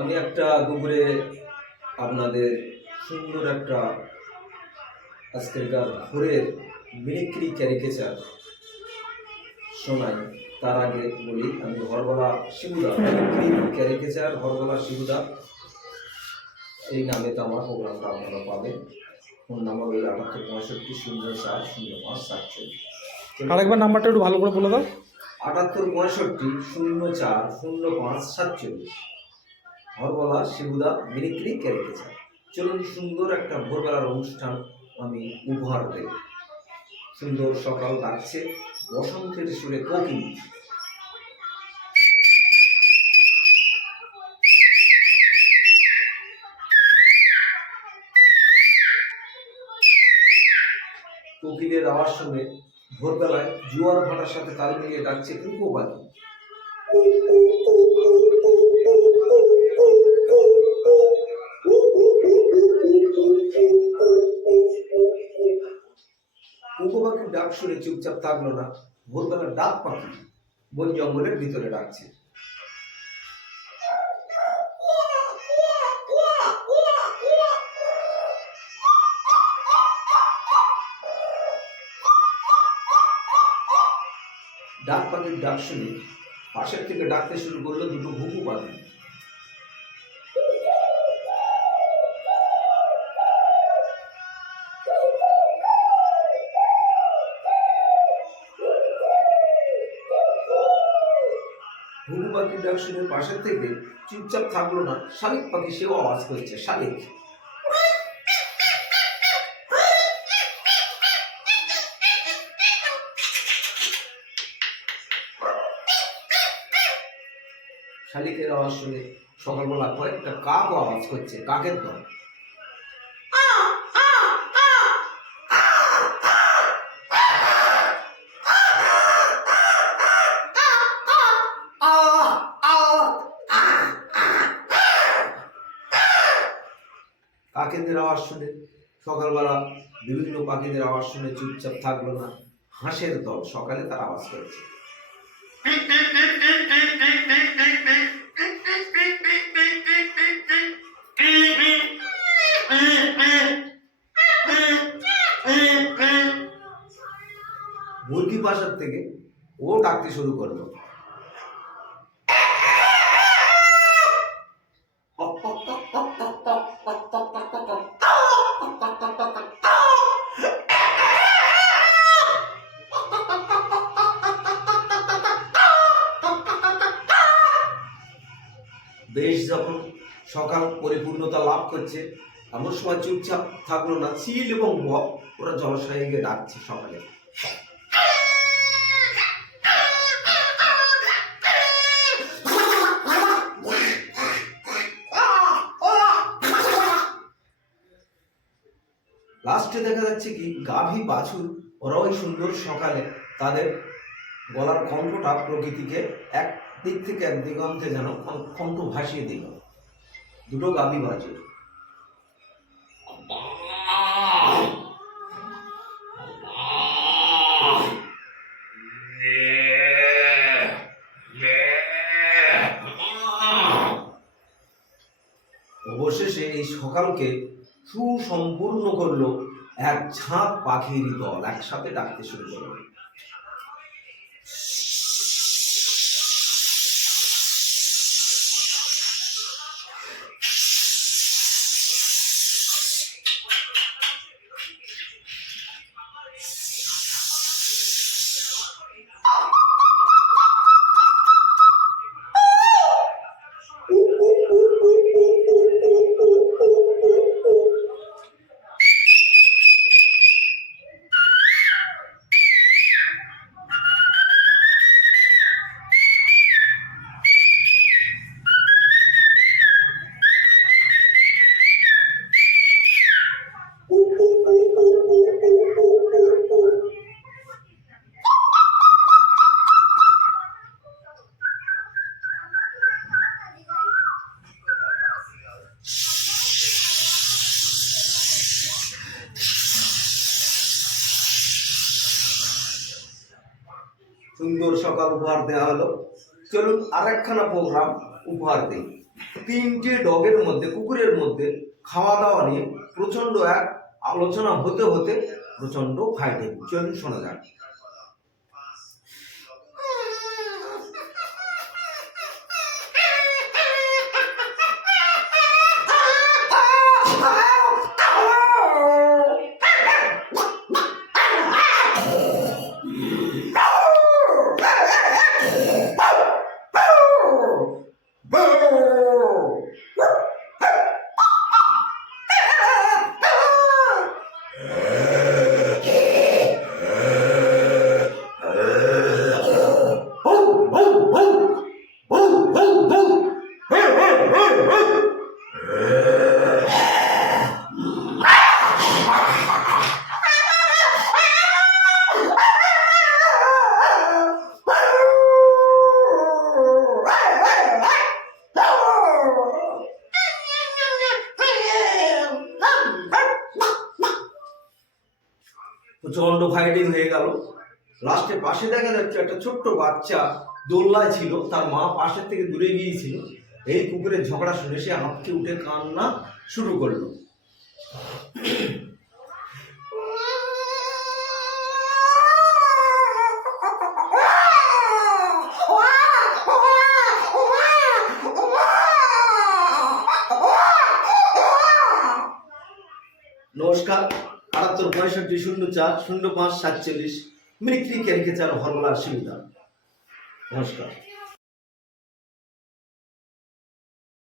আমি একটা দুপুরে আপনাদের সুন্দর একটা আজকেরকার ভোরের মিমিক্রি ক্যারিকেচার শোনাই। তার আগে বলি আমি হরগলা শিবুদা, মিমিক্রি ক্যারিকেচার হরগলা শিবুদা এই নামে তো আমার প্রোগ্রামটা আপনারা পাবেন। ফোন নাম্বার ওই 7865 04 05 47। আরেকবার নাম্বারটা একটু ভালো করে বলে দাও। 7865 04 05 47। হরগলা শিবুদা মিমিক্রি ক্যারিকেচার। চলুন সুন্দর একটা ভোরবেলার অনুষ্ঠান আমি উপহার দেব। সুন্দর সকাল ডাকছে বসন্তের সুরে কোকিল। কোকিলের আওয়াজ শুনে ভোরবেলায় জোয়ার ভাটার সাথে তাল মিলিয়ে ডাকছে কুকো পাখি। কুকো পাখির ডাক শুনে চুপচাপ থাকলো না ভোরবেলার ডাক পাখি, বন জঙ্গলের ভিতরে ডাকছে। ডাক পাখির ডাক শুনে পাশের থেকে ডাকতে শুরু করলো দুটো ঘুঘু পাখি। ঘুঘু পাখির ডাক শুনে পাশের থেকে চুপচাপ থাকলো না শালিক পাখি, সেও আওয়াজ করছে শালিক। শালিকের আওয়াজ শুনে সকালবেলা কয়েকটা কাকও আওয়াজ করছে, কাকের দল। কাকেদের আওয়াজ শুনে সকালবেলা বিভিন্ন পাখিদের আওয়াজ শুনে চুপচাপ থাকলো না হাঁসের দল, সকালে তার আওয়াজ করেছে। মুরগি বাসার থেকে ও ডাকতে শুরু করলো। বেশ যখন সকাল পরিপূর্ণতা লাভ করছে এমন সময় চুপচাপ থাকলো না চিল এবং বক, ওরা জলাশয়ে গিয়ে ডাকছে সকালে। লাস্টে দেখা যাচ্ছে কি গাভী বাছুর ওরা ওই সুন্দর সকালে তাদের গলার কণ্ঠটা প্রকৃতিকে এক দিক থেকে এক দিগন্তে যেন কণ্ঠ ভাসিয়ে দিল। দুটো গাভী বাছুর অবশেষে এই সকালকে সুসম্পূর্ণ করলো এক ঝাঁক পাখির দল, একসাথে ডাকতে শুরু করলো। সুন্দর সকাল উপহার দেওয়া হলো। চলুন আরেকখানা প্রোগ্রাম উপহার দিই। তিনটে ডগের মধ্যে, কুকুরের মধ্যে খাওয়া দাওয়া নিয়ে প্রচন্ড এক আলোচনা হতে হতে প্রচন্ড ফাইটিং। চলুন শোনা যাক। প্রচন্ড ফাইটিং হয়ে গেল। লাস্টে পাশে দেখা যাচ্ছে একটা ছোট্ট বাচ্চা দোলনায় ছিল, তার মা পাশের থেকে দূরে গিয়েছিল। এই কুকুরের ঝগড়া শুনে সে হাঁপকে উঠে কান্না শুরু করলো। নমস্কার, 78 65 04 05 47 মিমিক্রি ক্যারিকেচার হরবলা শিবুদা। নমস্কার।